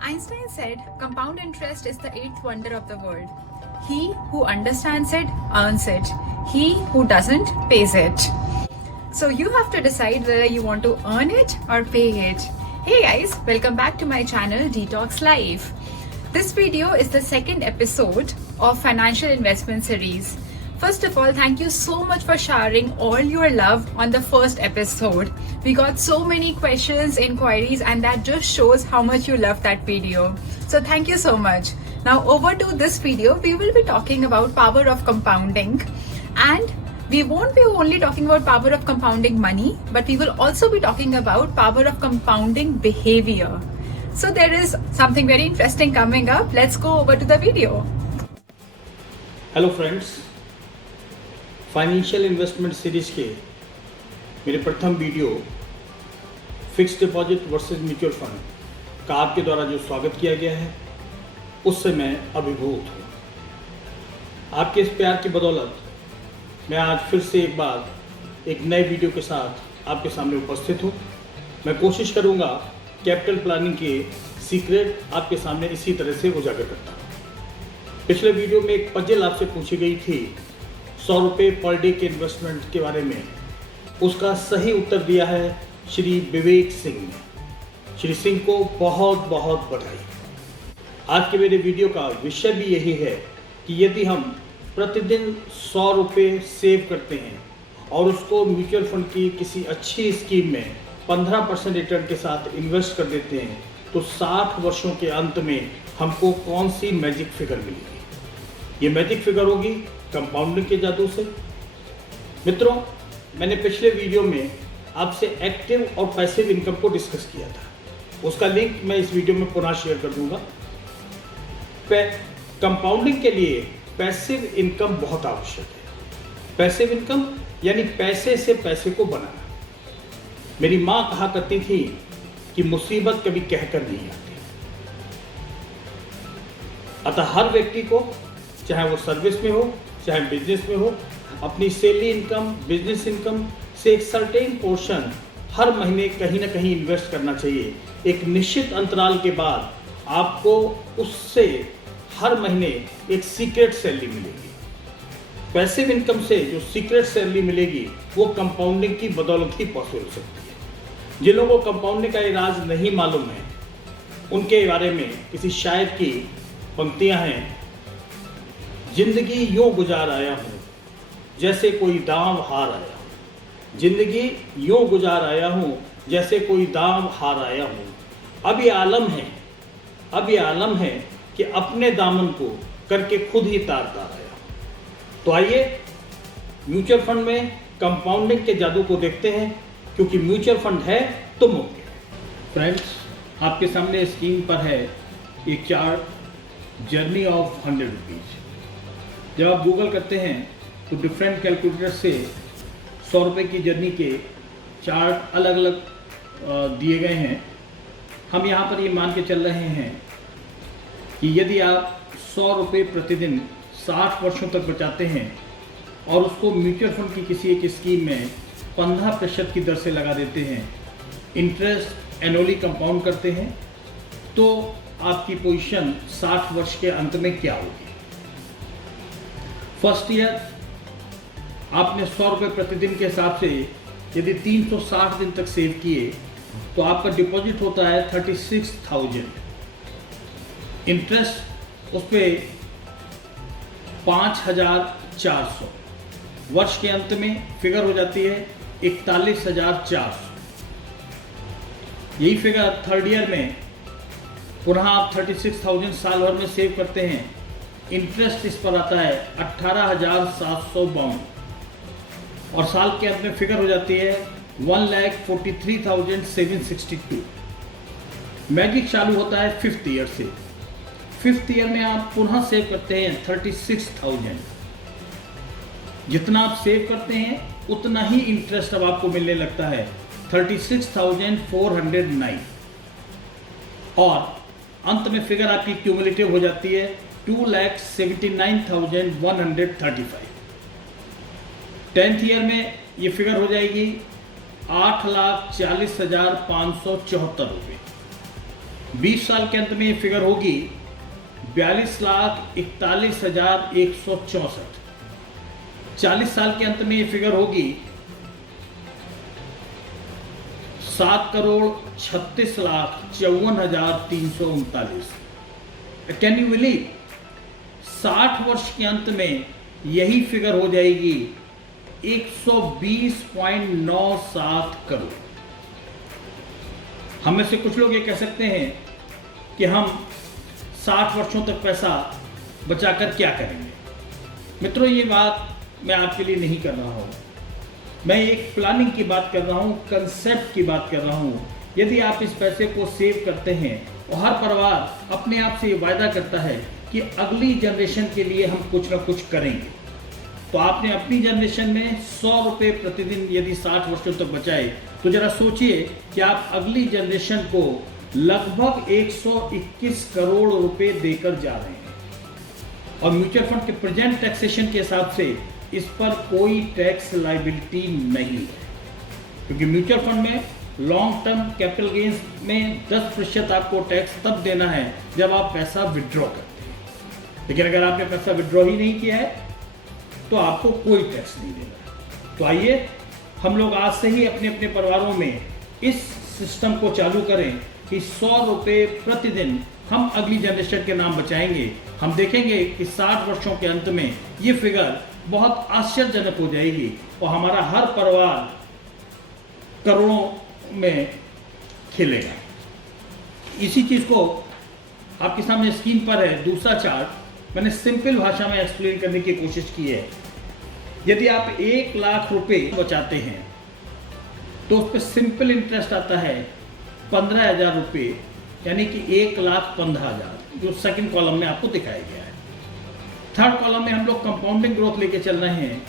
Einstein said compound interest is the eighth wonder of the world. He who understands it earns it. He who doesn't pays it. So you have to decide whether you want to earn it or pay it. Hey guys, welcome back to my channel Detox Life. This video is the second episode of Financial Investment Series. First of all, thank you so much for sharing all your love on the first episode. We got so many questions, inquiries, and that just shows how much you love that video. So thank you so much. Now over to this video, we will be talking about power of compounding, and we won't be only talking about power of compounding money, but we will also be talking about power of compounding behavior. So there is something very interesting coming up. Let's go over to the video. Hello friends, financial investment series के मेरे प्रथम video fixed deposit versus mutual fund का आपके द्वारा जो स्वागत किया गया है उससे मैं अभिभूत हूँ। आपके इस प्यार की बदौलत मैं आज फिर से एक बार एक नए वीडियो के साथ आपके सामने उपस्थित हूँ। मैं कोशिश करूँगा कैपिटल प्लानिंग के सीक्रेट आपके सामने इसी तरह से उजागर करता हूँ। पिछले वीडियो में एक पजल आपसे पूछी गई थी 100 रुपये पर डे के इन्वेस्टमेंट के बारे में। उसका सही उत्तर दिया है श्री विवेक सिंह ने। श्री सिंह को बहुत बहुत बधाई। आज के मेरे वीडियो का विषय भी यही है कि यदि हम प्रतिदिन 100 रुपये सेव करते हैं और उसको म्यूचुअल फंड की किसी अच्छी स्कीम में 15% रिटर्न के साथ इन्वेस्ट कर देते हैं तो 60 वर्षों के अंत में हमको कौन सी मैजिक फिगर मिलेगी। ये मैजिक फिगर होगी कंपाउंडिंग के जादू से। मित्रों, मैंने पिछले वीडियो में आपसे एक्टिव और पैसिव इनकम को डिस्कस किया था। उसका लिंक मैं इस वीडियो में पुनः शेयर कर दूंगा। कंपाउंडिंग के लिए पैसिव इनकम बहुत आवश्यक है। पैसिव इनकम यानी पैसे से पैसे को बनाना। मेरी माँ कहा करती थी कि मुसीबत कभी कहकर नहीं आती। अतः हर व्यक्ति को, चाहे वो सर्विस में हो चाहे बिजनेस में हो, अपनी सैलरी इनकम, बिजनेस इनकम से एक सर्टेन पोर्शन हर महीने कहीं ना कहीं इन्वेस्ट करना चाहिए। एक निश्चित अंतराल के बाद आपको उससे हर महीने एक सीक्रेट सैलरी मिलेगी। पैसिव इनकम से जो सीक्रेट सैलरी मिलेगी वो कंपाउंडिंग की बदौलत ही पॉसिबल हो सकती है। जिन लोगों को कंपाउंडिंग का इलाज नहीं मालूम है उनके बारे में किसी शायर की पंक्तियां हैं। जिंदगी यूं गुजार आया हूँ जैसे कोई दांव हार आया हूँ। जिंदगी यूं गुजार आया हूँ जैसे कोई दांव हार आया हूँ। अब ये आलम है कि अपने दामन को करके खुद ही तार तार आया हूँ। तो आइए म्यूचुअल फंड में कंपाउंडिंग के जादू को देखते हैं, क्योंकि म्यूचुअल फंड है तो मुमकिन है। फ्रेंड्स, आपके सामने स्क्रीन पर है एक चार्ट, जर्नी ऑफ 100 रुपीज़। जब आप गूगल करते हैं तो डिफरेंट कैलकुलेटर से 100 रुपये की जर्नी के चार्ट अलग अलग दिए गए हैं। हम यहाँ पर ये मान के चल रहे हैं कि यदि आप 100 रुपये प्रतिदिन 60 वर्षों तक बचाते हैं और उसको म्यूचुअल फंड की किसी एक स्कीम में 15% की दर से लगा देते हैं, इंटरेस्ट एनुअली कंपाउंड करते हैं, तो आपकी पोजीशन 60 वर्ष के अंत में क्या होगी। फर्स्ट ईयर आपने 100 रुपये प्रतिदिन के हिसाब से यदि 360 दिन तक सेव किए तो आपका डिपॉजिट होता है 36,000। इंटरेस्ट उस पर 5,400। वर्ष के अंत में फिगर हो जाती है 41,400। यही फिगर थर्ड ईयर में पुनः आप 36,000 साल भर में सेव करते हैं। इंटरेस्ट इस पर आता है 18,752 और साल के अंत में फिगर हो जाती है 1,43,762। मैजिक चालू होता है 5th ईयर से। 5th ईयर में आप पुनः सेव करते हैं 36,000। जितना आप सेव करते हैं उतना ही इंटरेस्ट अब आपको मिलने लगता है 36,409 और अंत में फिगर आपकी क्यूमुलेटिव हो जाती है 2,79,135। 10th ईयर में ये फिगर हो जाएगी 8,40,574 रुपये। 20 साल के अंत में ये फिगर होगी 42,41,164। 40 साल के अंत में ये फिगर होगी 7,36,54,339। कैन यू बिलीव 60 वर्ष के अंत में यही फिगर हो जाएगी 120.97 करोड़। हम में से कुछ लोग ये कह सकते हैं कि हम 60 वर्षों तक पैसा बचाकर क्या करेंगे। मित्रों, ये बात मैं आपके लिए नहीं कर रहा हूँ, मैं एक प्लानिंग की बात कर रहा हूँ, कंसेप्ट की बात कर रहा हूँ। यदि आप इस पैसे को सेव करते हैं और हर परिवार अपने आप से ये वायदा करता है कि अगली जनरेशन के लिए हम कुछ ना कुछ करेंगे, तो आपने अपनी जनरेशन में 100 रुपये प्रतिदिन यदि 60 वर्षों तक बचाए, तो जरा सोचिए कि आप अगली जनरेशन को लगभग 121 करोड़ रुपए देकर जा रहे हैं। और म्यूचुअल फंड के प्रेजेंट टैक्सेशन के हिसाब से इस पर कोई टैक्स लायबिलिटी नहीं है, क्योंकि म्यूचुअल फंड में लॉन्ग टर्म कैपिटल गेन्स में 10% आपको टैक्स तब देना है जब आप पैसा विड्रॉ करते हैं। लेकिन अगर आपने पैसा विड्रॉ ही नहीं किया है तो आपको कोई टैक्स नहीं देना। तो आइए हम लोग आज से ही अपने अपने परिवारों में इस सिस्टम को चालू करें कि 100 रुपये प्रतिदिन हम अगली जनरेशन के नाम बचाएंगे। हम देखेंगे कि 60 वर्षों के अंत में ये फिगर बहुत आश्चर्यजनक हो जाएगी और हमारा हर परिवार करोड़ों में खेलेगा। इसी चीज़ को आपके सामने स्क्रीन पर है दूसरा चार्ट, मैंने सिंपल भाषा में एक्सप्लेन करने की कोशिश की है। यदि आप 1 लाख रुपए बचाते हैं तो उस पर सिंपल इंटरेस्ट आता है 15,000 रुपये, यानी कि 1,15,000, जो सेकंड कॉलम में आपको दिखाया गया है। थर्ड कॉलम में हम लोग कंपाउंडिंग ग्रोथ लेके चल रहे हैं,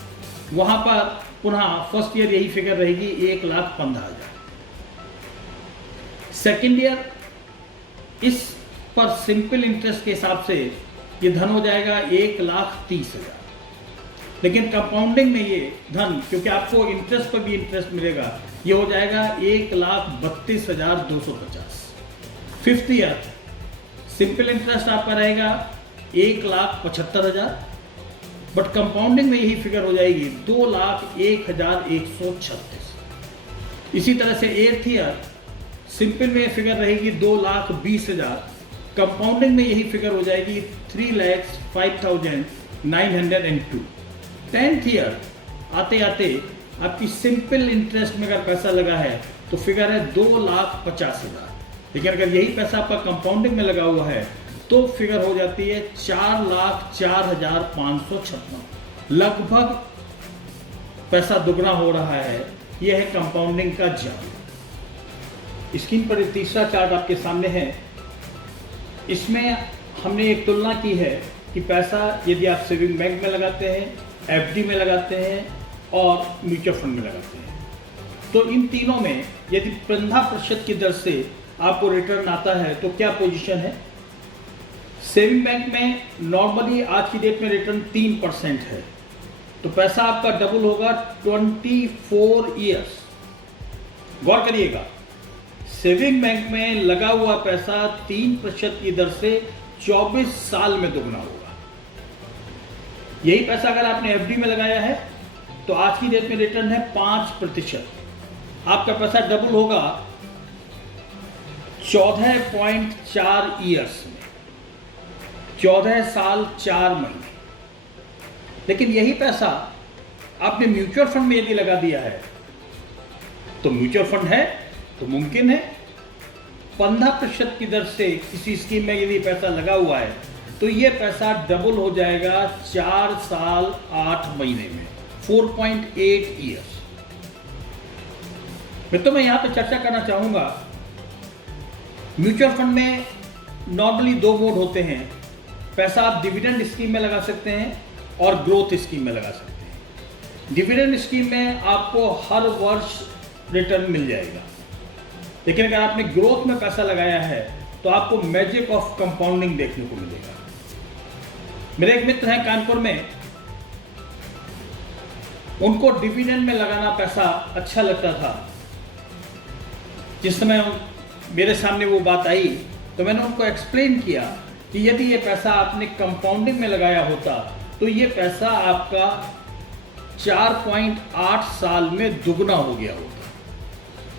वहां पर पुनः फर्स्ट ईयर यही फिगर रहेगी 1,15,000। सेकेंड ईयर इस पर सिंपल इंटरेस्ट के हिसाब से ये धन हो जाएगा 1,30,000। लेकिन कंपाउंडिंग में ये धन, क्योंकि आपको इंटरेस्ट पर भी इंटरेस्ट मिलेगा, ये हो जाएगा 1,32,250। फिफ्थ ईयर सिंपल इंटरेस्ट आपका रहेगा 1,75,000, बट कंपाउंडिंग में यही फिगर हो जाएगी 2,01,136। इसी तरह से एट्थ ईयर सिंपल में फिगर रहेगी 2,20,000, कंपाउंडिंग में यही फिगर हो जाएगी 3,05,902। टेंथ ईयर आते आते आपकी सिंपल इंटरेस्ट में अगर पैसा लगा है तो फिगर है 2,50,000। लेकिन अगर यही पैसा आपका कंपाउंडिंग में लगा हुआ है तो फिगर हो जाती है 4,04,556। लगभग पैसा दुगना हो रहा है। यह है कंपाउंडिंग का जादू। स्क्रीन पर तीसरा चार्ट आपके सामने है। इसमें हमने एक तुलना की है कि पैसा यदि आप सेविंग बैंक में लगाते हैं, एफडी में लगाते हैं और म्यूचुअल फंड में लगाते हैं, तो इन तीनों में यदि 15% की दर से आपको रिटर्न आता है तो क्या पोजीशन है। सेविंग बैंक में नॉर्मली आज की डेट में रिटर्न 3% है, तो पैसा आपका डबल होगा 24 ईयर्स। गौर करिएगा, सेविंग बैंक में लगा हुआ पैसा 3% की दर से 24 साल में दुगना होगा। यही पैसा अगर आपने एफडी में लगाया है तो आज की डेट में रिटर्न है 5%। आपका पैसा डबल होगा 14.4 ईयर्स में, 14 साल 4 महीने। लेकिन यही पैसा आपने म्यूचुअल फंड में यदि लगा दिया है तो म्यूचुअल फंड है तो मुमकिन है 15% की दर से किसी स्कीम में यदि पैसा लगा हुआ है तो ये पैसा डबल हो जाएगा 4 साल 8 महीने में, 4.8 ईयर्स। तो मैं यहां पे चर्चा करना चाहूंगा, म्यूचुअल फंड में नॉर्मली 2 मोड होते हैं। पैसा आप डिविडेंड स्कीम में लगा सकते हैं और ग्रोथ स्कीम में लगा सकते हैं। डिविडेंड स्कीम में आपको हर वर्ष रिटर्न मिल जाएगा, लेकिन अगर आपने ग्रोथ में पैसा लगाया है तो आपको मैजिक ऑफ कंपाउंडिंग देखने को मिलेगा। मेरे एक मित्र हैं कानपुर में, उनको डिविडेंड में लगाना पैसा अच्छा लगता था। जिस समय मेरे सामने वो बात आई तो मैंने उनको एक्सप्लेन किया कि यदि ये पैसा आपने कंपाउंडिंग में लगाया होता तो ये पैसा आपका 4.8 साल में दुगना हो गया होता,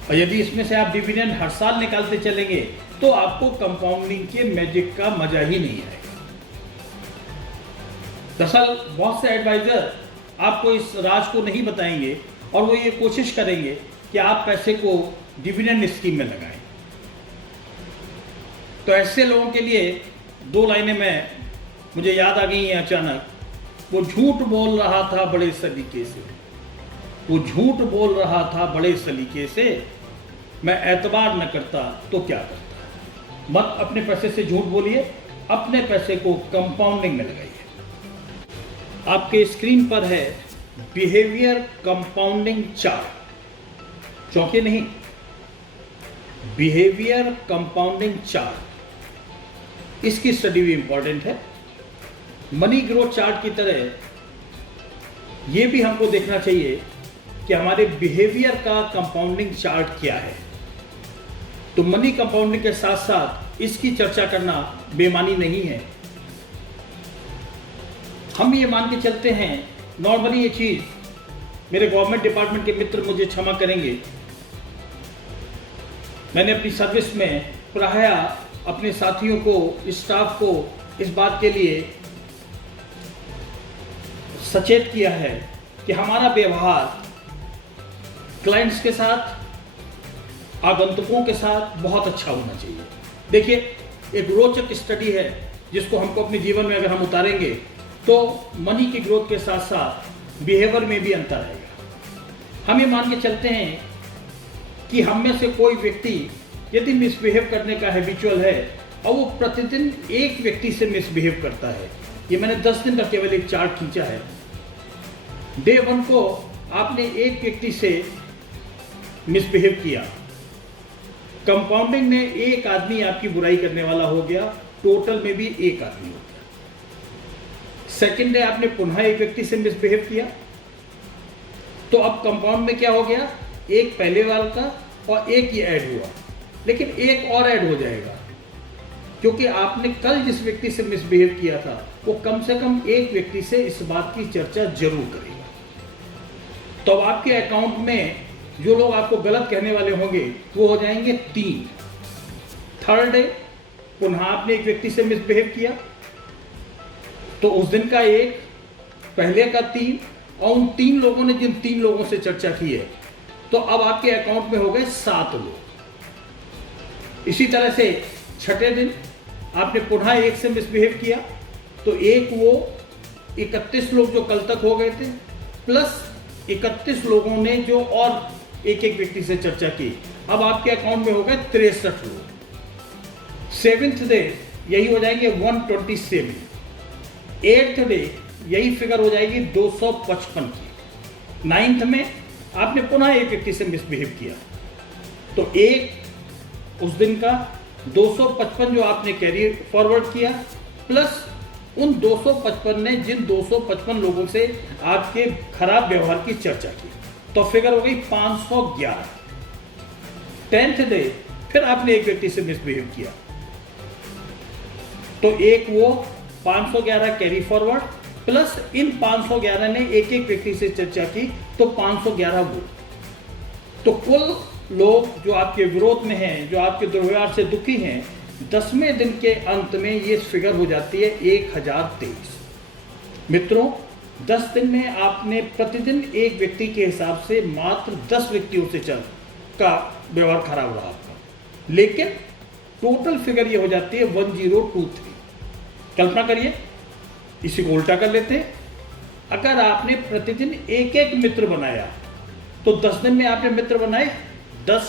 और यदि इसमें से आप डिविडेंड हर साल निकालते चलेंगे तो आपको कंपाउंडिंग के मैजिक का मजा ही नहीं आएगा। दरअसल बहुत से एडवाइजर आपको इस राज को नहीं बताएंगे और वो ये कोशिश करेंगे कि आप पैसे को डिविडेंड स्कीम में लगाएं। तो ऐसे लोगों के लिए 2 लाइनें मुझे याद आ गई हैं अचानक। वो झूठ बोल रहा था बड़े सलीके से, वो झूठ बोल रहा था बड़े सलीके से, मैं एतबार न करता तो क्या करता। मत अपने पैसे से झूठ बोलिए, अपने पैसे को कंपाउंडिंग में लगाइए। आपके स्क्रीन पर है बिहेवियर कंपाउंडिंग चार्ट, चौंके नहीं, बिहेवियर कंपाउंडिंग चार्ट। इसकी स्टडी भी इंपॉर्टेंट है। मनी ग्रोथ चार्ट की तरह ये भी हमको देखना चाहिए कि हमारे बिहेवियर का कंपाउंडिंग चार्ट क्या है। तो मनी कंपाउंडिंग के साथ साथ इसकी चर्चा करना बेमानी नहीं है। हम ये मान के चलते हैं, नॉर्मली ये चीज, मेरे गवर्नमेंट डिपार्टमेंट के मित्र मुझे क्षमा करेंगे, मैंने अपनी सर्विस में प्रायः अपने साथियों को, स्टाफ को इस बात के लिए सचेत किया है कि हमारा व्यवहार क्लाइंट्स के साथ, आगंतुकों के साथ बहुत अच्छा होना चाहिए। देखिए, एक रोचक स्टडी है जिसको हमको अपने जीवन में अगर हम उतारेंगे तो मनी की ग्रोथ के साथ साथ बिहेवियर में भी अंतर आएगा। हम ये मान के चलते हैं कि हम में से कोई व्यक्ति यदि मिसबिहेव करने का हैबिचुअल है और वो प्रतिदिन एक व्यक्ति से मिसबिहेव करता है, ये मैंने 10 दिन का केवल एक चार्ट खींचा है। डे 1 को आपने एक व्यक्ति से मिसबिहेव किया, कंपाउंडिंग में एक आदमी आपकी बुराई करने वाला हो गया, टोटल में भी एक आदमी हो गया। सेकेंड डे आपने पुनः एक व्यक्ति से मिसबिहेव किया, तो अब कंपाउंड में क्या हो गया, एक पहले वाला का और एक ये ऐड हुआ, लेकिन एक और ऐड हो जाएगा क्योंकि आपने कल जिस व्यक्ति से मिसबिहेव किया था वो कम से कम एक व्यक्ति से इस बात की चर्चा जरूर करेगा। तो अब आपके अकाउंट में जो लोग आपको गलत कहने वाले होंगे वो हो जाएंगे 3। थर्ड डे पुनः आपने एक व्यक्ति से मिसबिहेव किया, तो उस दिन का 1, पहले का 3, और उन 3 लोगों ने जिन 3 लोगों से चर्चा की है, तो अब आपके अकाउंट में हो गए 7 लोग। इसी तरह से छठे दिन आपने पुनः एक से मिसबिहेव किया, तो एक वो 31 लोग जो कल तक हो गए थे प्लस 31 लोगों ने जो और एक एक व्यक्ति से चर्चा की, अब आपके अकाउंट में हो गए 63 लोग। 7th डे यही हो जाएंगे 127। 8th डे यही फिगर हो जाएगी 255 की। 9th में आपने पुनः एक व्यक्ति से मिसबिहेव किया, तो एक उस दिन का 255 जो आपने कैरी फॉरवर्ड किया प्लस उन 255 ने जिन 255 लोगों से आपके खराब व्यवहार की चर्चा की, तो फिगर हो गई 511। 10th डे फिर आपने एक व्यक्ति से मिसबिहेव किया, तो एक वो 511 कैरी फॉरवर्ड प्लस इन 511 ने एक एक व्यक्ति से चर्चा की, तो 511 वो। तो कुल लोग जो आपके विरोध में हैं, जो आपके दुर्व्यवहार से दुखी हैं, 10वें दिन के अंत में ये फिगर हो जाती है 1023। मित्रों, 10 दिन में आपने प्रतिदिन एक व्यक्ति के हिसाब से मात्र 10 व्यक्तियों से का व्यवहार खराब रहा आपका, लेकिन टोटल फिगर ये हो जाती है 1023। कल्पना करिए, इसी को उल्टा कर लेते हैं। अगर आपने प्रतिदिन एक एक मित्र बनाया तो 10 दिन में आपने मित्र बनाए 10,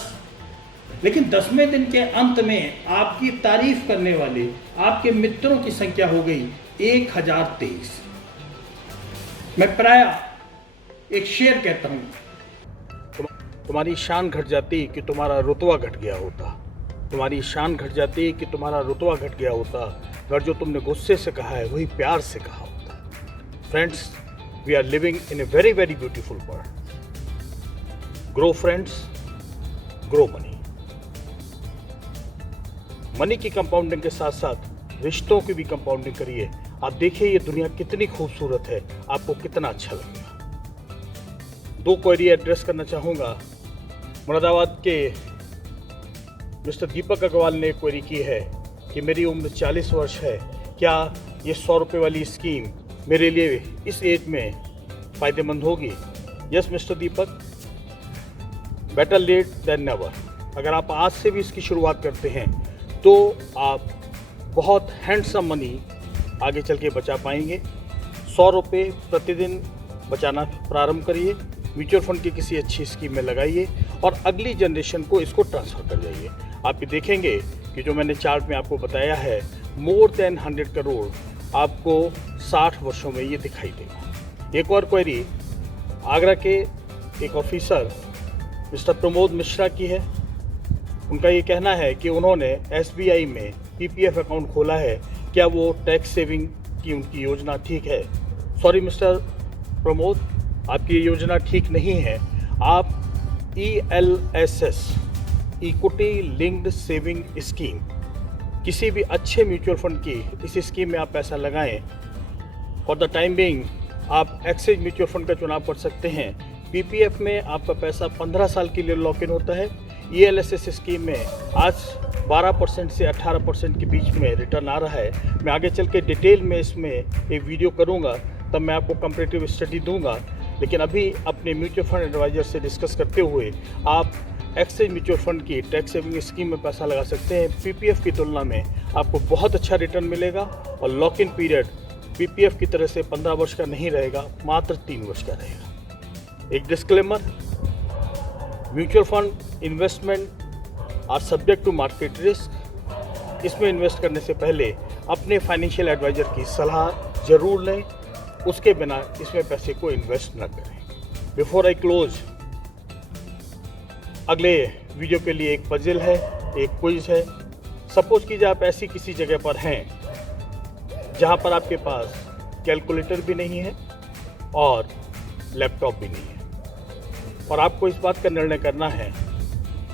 लेकिन 10वें दिन के अंत में आपकी तारीफ करने वाले आपके मित्रों की संख्या हो गई 1023। मैं प्रायः एक शेर कहता हूं, तुम्हारी शान घट जाती कि तुम्हारा रुतबा घट गया होता, तुम्हारी शान घट जाती कि तुम्हारा रुतबा घट गया होता, अगर जो तुमने गुस्से से कहा है वही प्यार से कहा होता। Friends, we are living in a very very beautiful world. Grow friends, grow money. Money की कंपाउंडिंग के साथ साथ रिश्तों की भी कंपाउंडिंग करिए। आप देखिए ये दुनिया कितनी खूबसूरत है, आपको कितना अच्छा लगेगा। 2 क्वेरी एड्रेस करना चाहूँगा। मुरादाबाद के मिस्टर दीपक अग्रवाल ने क्वेरी की है कि मेरी उम्र 40 वर्ष है, क्या ये 100 रुपये वाली स्कीम मेरे लिए इस एज में फ़ायदेमंद होगी? यस मिस्टर दीपक, बेटर लेट देन नेवर। अगर आप आज से भी इसकी शुरुआत करते हैं तो आप बहुत हैंडसम मनी आगे चल के बचा पाएंगे। 100 रुपये प्रतिदिन बचाना प्रारंभ करिए, म्यूचुअल फंड की किसी अच्छी स्कीम में लगाइए और अगली जनरेशन को इसको ट्रांसफ़र कर जाइए। आप ये देखेंगे कि जो मैंने चार्ट में आपको बताया है, मोर देन 100 करोड़ आपको 60 वर्षों में ये दिखाई देगा। एक और क्वेरी आगरा के एक ऑफिसर मिस्टर प्रमोद मिश्रा की है। उनका ये कहना है कि उन्होंने SBI में PPF अकाउंट खोला है, क्या वो टैक्स सेविंग की उनकी योजना ठीक है? सॉरी मिस्टर प्रमोद, आपकी ये योजना ठीक नहीं है। आप ELSS equity linked saving scheme, किसी भी अच्छे म्यूचुअल फंड की इस स्कीम में आप पैसा लगाएं। फॉर द टाइम बिंग आप एक्सिस म्यूचुअल फंड का चुनाव कर सकते हैं। PPF में आपका पैसा 15 साल के लिए लॉक इन होता है। ELSS स्कीम में आज 12% से 18% के बीच में रिटर्न आ रहा है। मैं आगे चल के डिटेल में इसमें एक वीडियो करूंगा, तब मैं आपको कंपैरेटिव स्टडी दूंगा। लेकिन अभी अपने म्यूचुअल फंड एडवाइजर से डिस्कस करते हुए आप एक्सिस म्यूचुअल फंड की टैक्स सेविंग स्कीम में पैसा लगा सकते हैं। PPF की तुलना में आपको बहुत अच्छा रिटर्न मिलेगा और लॉक इन पीरियड PPF की तरह से 15 वर्ष का नहीं रहेगा, मात्र 3 वर्ष का रहेगा। एक disclaimer, mutual fund investment are subject to market risk. इसमें इन्वेस्ट करने से पहले अपने फाइनेंशियल एडवाइजर की सलाह जरूर लें, उसके बिना इसमें पैसे को इन्वेस्ट न करें। बिफोर आई क्लोज, अगले वीडियो के लिए एक पजल है, एक क्विज है। सपोज कीजिए आप ऐसी किसी जगह पर हैं जहां पर आपके पास कैलकुलेटर भी नहीं है और लैपटॉप भी नहीं है, और आपको इस बात का निर्णय करना है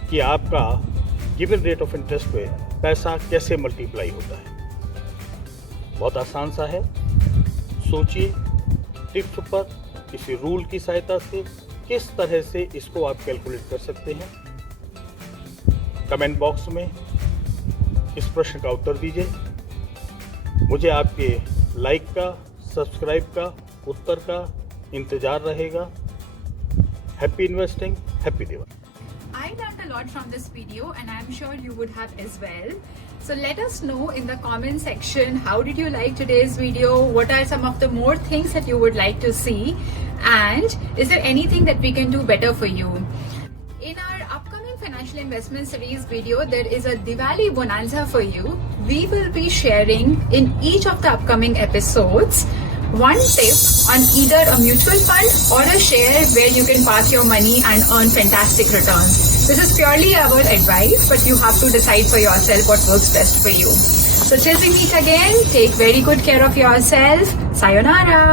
कि आपका गिवन रेट ऑफ इंटरेस्ट पे पैसा कैसे मल्टीप्लाई होता है। बहुत आसान सा है, सोचिए टिप्स पर किसी रूल की सहायता से किस तरह से इसको आप कैलकुलेट कर सकते हैं। कमेंट बॉक्स में इस प्रश्न का उत्तर दीजिए। मुझे आपके लाइक का, सब्सक्राइब का, उत्तर का इंतजार रहेगा। Happy investing, happy Diwali. I learned a lot from this video and I'm sure you would have as well. So let us know in the comment section, how did you like today's video? What are some of the more things that you would like to see? And is there anything that we can do better for you? In our upcoming financial investment series video, there is a Diwali bonanza for you. We will be sharing in each of the upcoming episodes one tip on either a mutual fund or a share where you can park your money and earn fantastic returns. This is purely our advice, but you have to decide for yourself what works best for you. So till we meet again, take very good care of yourself. Sayonara.